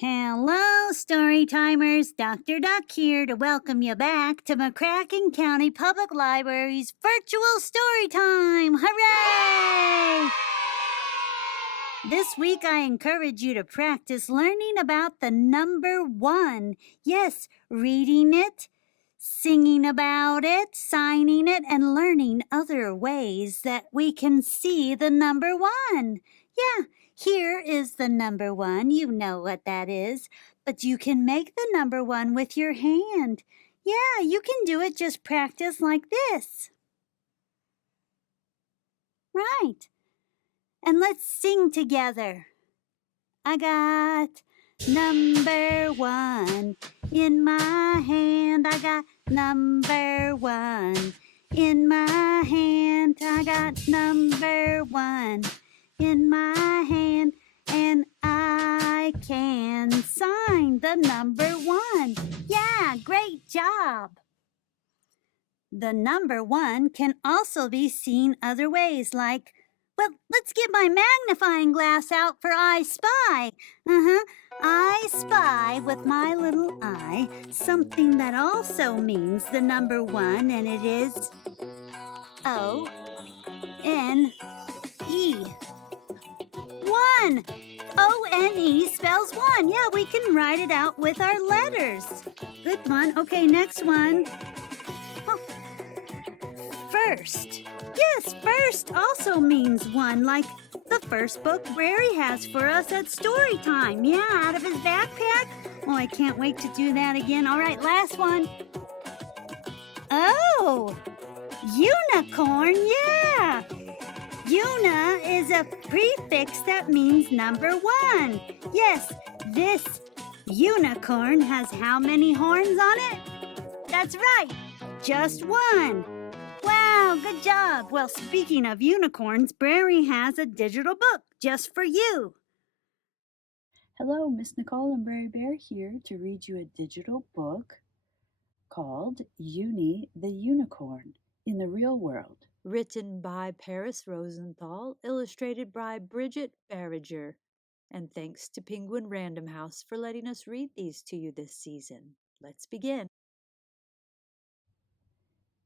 Hello, story timers. Dr. Duck here to welcome you back to McCracken County Public Library's virtual story time. Hooray! This week I encourage you to practice learning about the number 1. Yes, reading it, singing about it, signing it, and learning other ways that we can see the number 1. Yeah, here is the number 1. You know what that is. But you can make the number 1 with your hand. Yeah, you can do it. Just practice like this. Right. And let's sing together. I got number 1 in my hand. I got number 1 in my hand. I got number 1 in my hand. And I can sign the number 1. Yeah, great job. The number 1 can also be seen other ways, like, well, let's get my magnifying glass out for I spy. I spy with my little eye something that also means the number 1, and it is O-N-E. 1. O-N-E spells 1. Yeah, we can write it out with our letters. Good one. Okay, next one. First. Yes, first also means 1, like the first book Brary has for us at story time. Yeah, out of his backpack. Oh, I can't wait to do that again. All right, last one. Oh, unicorn, yeah. Una is a prefix that means number 1. Yes, this unicorn has how many horns on it? That's right, just 1. Wow, good job. Well, speaking of unicorns, Brary has a digital book just for you. Hello, Miss Nicole and Brary Bear here to read you a digital book called Uni the Unicorn in the Real World. Written by Paris Rosenthal, illustrated by Bridget Barriger. And thanks to Penguin Random House for letting us read these to you this season. Let's begin.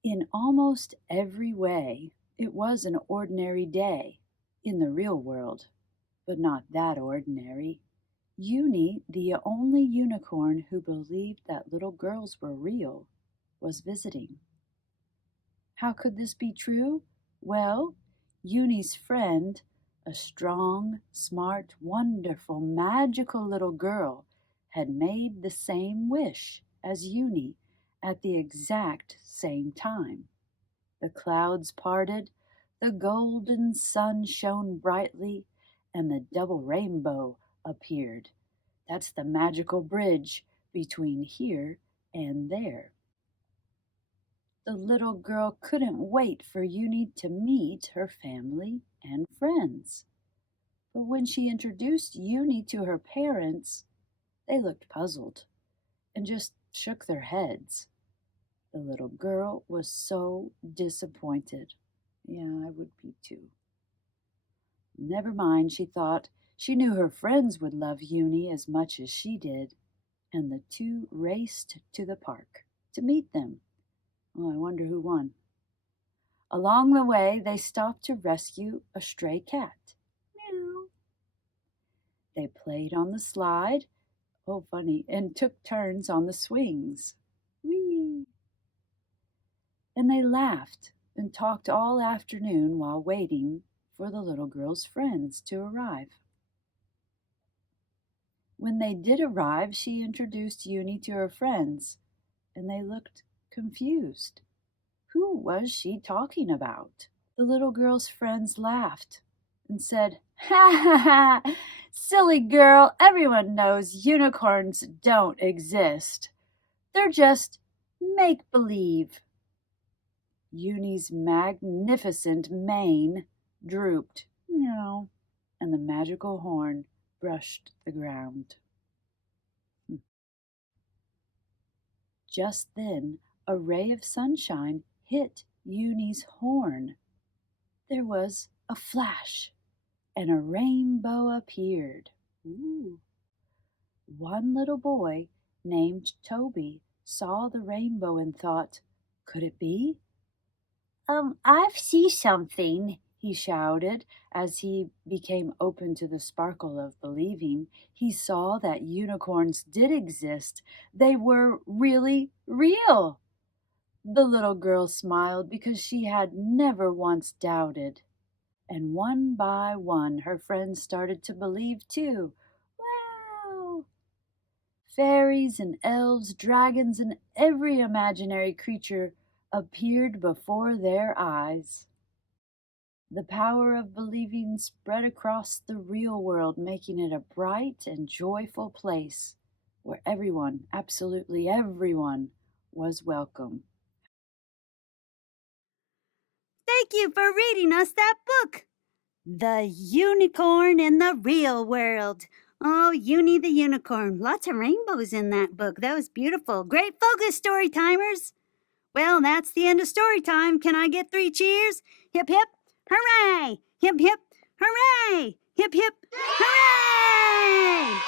In almost every way, it was an ordinary day in the real world, but not that ordinary. Uni, the only unicorn who believed that little girls were real, was visiting. How could this be true? Well, Uni's friend, a strong, smart, wonderful, magical little girl, had made the same wish as Uni at the exact same time. The clouds parted, the golden sun shone brightly, and the double rainbow appeared. That's the magical bridge between here and there. The little girl couldn't wait for Uni to meet her family and friends. But when she introduced Uni to her parents, they looked puzzled and just shook their heads. The little girl was so disappointed. Yeah, I would be too. Never mind, she thought. She knew her friends would love Uni as much as she did, and the two raced to the park to meet them. Oh, I wonder who won. Along the way, they stopped to rescue a stray cat. Meow. They played on the slide, oh funny, and took turns on the swings. Whee! And they laughed and talked all afternoon while waiting for the little girl's friends to arrive. When they did arrive, she introduced Uni to her friends, and they looked confused. Who was she talking about? The little girl's friends laughed and said, "Ha ha ha! Silly girl, everyone knows unicorns don't exist. They're just make-believe." Uni's magnificent mane drooped, meow, and the magical horn brushed the ground. Just then, a ray of sunshine hit Uni's horn. There was a flash, and a rainbow appeared. Ooh. One little boy named Toby saw the rainbow and thought, could it be? I've seen something, he shouted as he became open to the sparkle of believing. He saw that unicorns did exist. They were really real. The little girl smiled because she had never once doubted. And one by one, her friends started to believe too. Wow! Fairies and elves, dragons, and every imaginary creature appeared before their eyes. The power of believing spread across the real world, making it a bright and joyful place where everyone, absolutely everyone, was welcome. Thank you for reading us that book. The Unicorn in the Real World. Oh, Uni the Unicorn. Lots of rainbows in that book. That was beautiful. Great focus, story timers. Well, that's the end of story time. Can I get 3 cheers? Hip, hip, hooray! Hip, hip, hooray! Hip, hip, hooray!